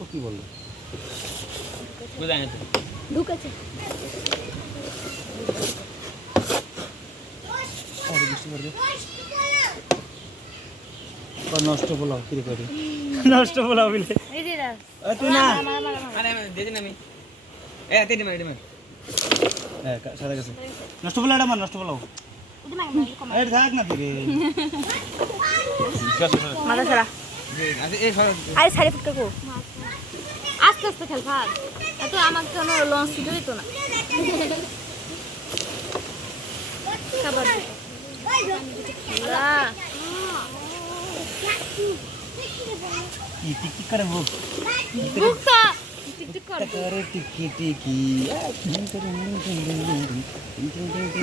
ও কি বললো বুঝাই না তো ঢুকেছে আরে বৃষ্টি পড়বে নষ্ট বলাও কি করে নষ্ট বলাও বলে এই যে না তুই না আরে দে দিন আমি এ তে দিমা দিমা হ্যাঁ সাদা গেছে নষ্ট বলা এটা মার নষ্ট বলাও এই থাক না দিবে মাথা ছাড়া আরে এই আরে সাইড ফুট করো আস্তে আস্তে খেল ভাগ এত আমাকে কোনো লঞ্চ দিই তো না খাবার না কি টিক টিক করে বল বুকটা টিক কর করে টিকি টিকি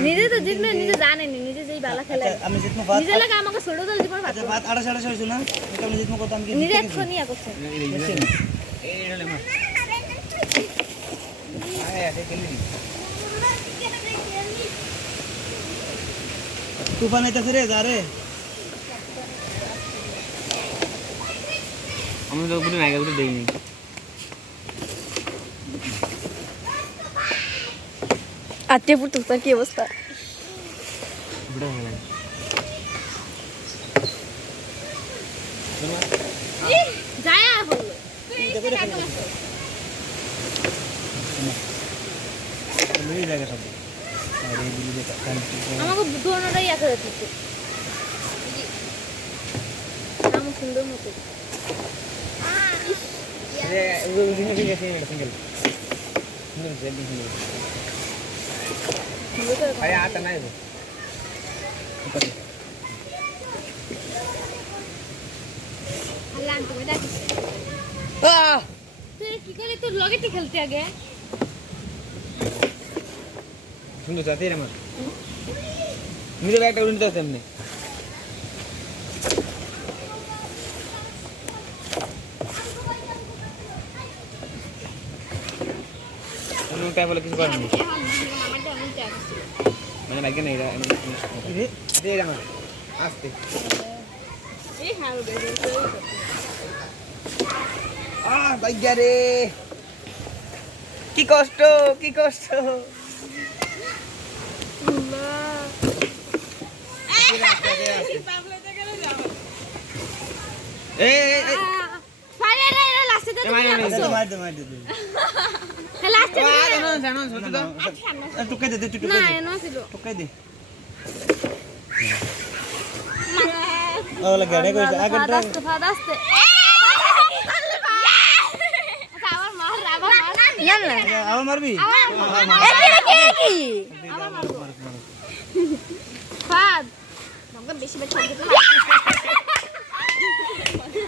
নিজে তো জিতবে নিজে জানেনি নিজে যেই বালা খেলে আমি জিতমু বাত নিজে লাগা আমাকে ছোট দল জীবন আচ্ছা বাত 28 হইছে না এটা আমি জিতমু কত আমি কি নিজে এক্ষুনি করছে এই রে মা আরে আরে খেলি তুফান আইতাছে রে যা রে আমি তো গুলো নাইগা গুলো দেইনি আতে পুটু তার কি অবস্থা বুড়া হয়ে গেল যায় হলো মেরে জায়গা সব আরে দিলি যে কান আমাকে দোনোটাই একা যাচ্ছে নাম সুন্দর মতো আরে ওই দিনে কি গেছে এটা সিঙ্গেল সিঙ্গেল জেডি সিঙ্গেল আরে আটা নাই গো আল্লাহ তুমি ডাকিস তুই কি করে তোর লগেটি খেলতে আগে শুনো সাথে রে মা মেরে ব্যাগটা উল্টে দাও সামনে তুমি তাই বলে কিছু করেনি মানে ব্যাগে নেই রে দে রে মা আস্তে এই হাল বেরে ভাইয়া রে কি কষ্ট কি কষ্ট মার দে টুকাই দে টুকাই দে ওলা গাড়ি কইছে আগে ড্রাইভ আবার মারবি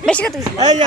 বেশি কথা এই